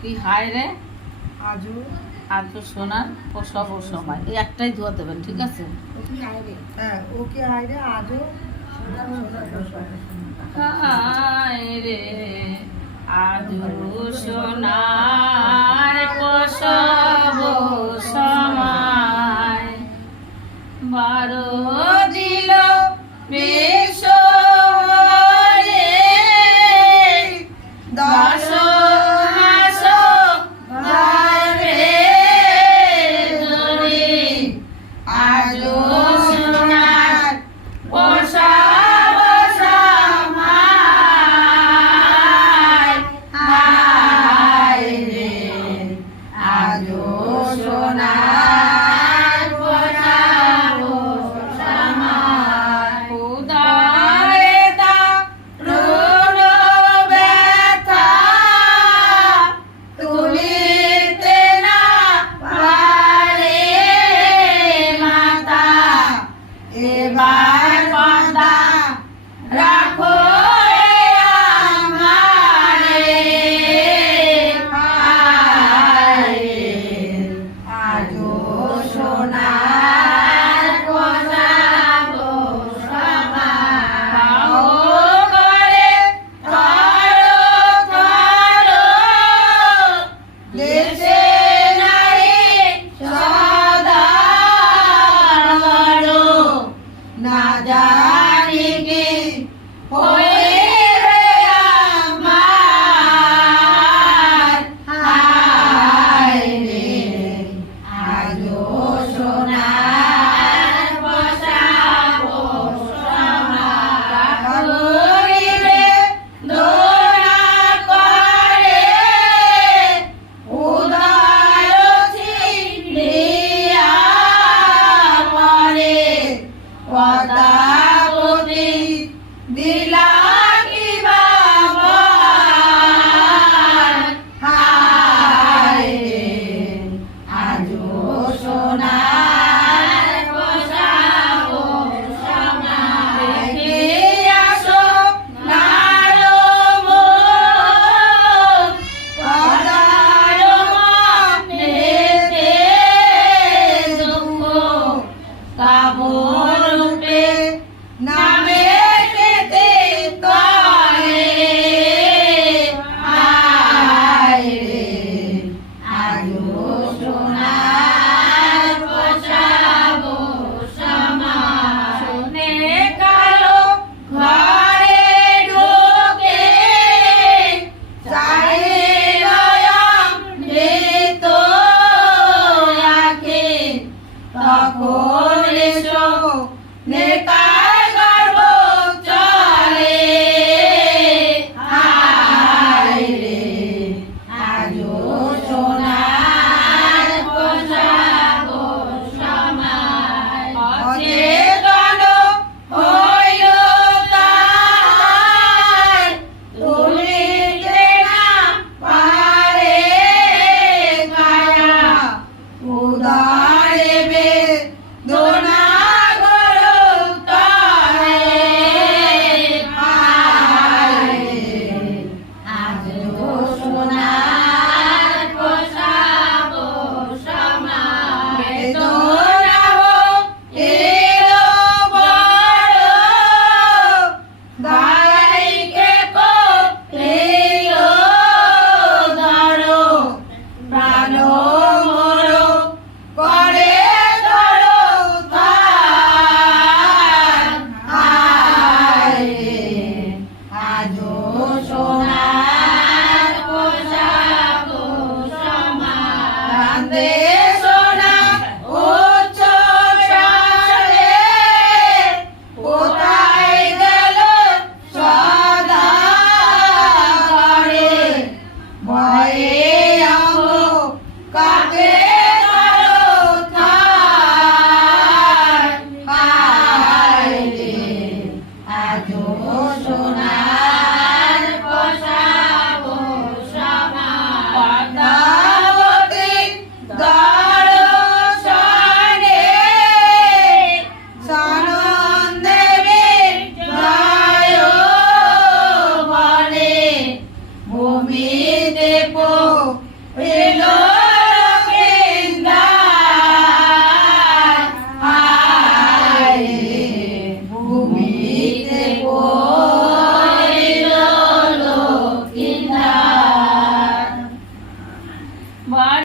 কি হায় রে আজও আজও সোনার প্রসব ও সময় এই একটাই ধোয়া দেবেন, ঠিক আছে? হ্যাঁ ওকে হায় রে আজও হায় রে আজও সোনার প্রসব সময় 12 দিল বেশ রে 10 মাস ভারে ধরে আজও সোনার প্রসব সময় হায় রে আজও সোনার প্রসব সময় উদরে দারুণ ব্যথা তুলিতে না পারে মাতা এবার বাঁধা রাখো আমারে হায় আজও সোনার প্রসব সময় করে ধরো ধরো দেশে নাই সদাগর না জানি কি হইবে আমার হায় রে আজও সোনার প্রসব সময় হইবে দোয়া করে উদার ছিড়িয়া পরে পদাবতী দিলা কি বাবার হায় রে আজও সোনার প্রসব সময় কে আসো নারো মোর পদার মনেতে দুঃখ কামড় রূপে নামে কেতে তরে হায় রে আজও সোনার প্রসব সময় শুনে কালো ঘরে ঢোকে চারিলয়ম মৃত রাখে তখন এসো নেকার গর্ব চলে হায় রে আজও সোনার প্রসব সময় অচেতন হইল তাহার তুলিতে না পারে কায়া উদারে বেদনা গরু তরে হায় রে আজও সোনার প্রসব সময় বেদনা এলো বড় গাইকে কইল ধরো প্রাণ মোর করে ধরো তার হায় রে আজও সোনার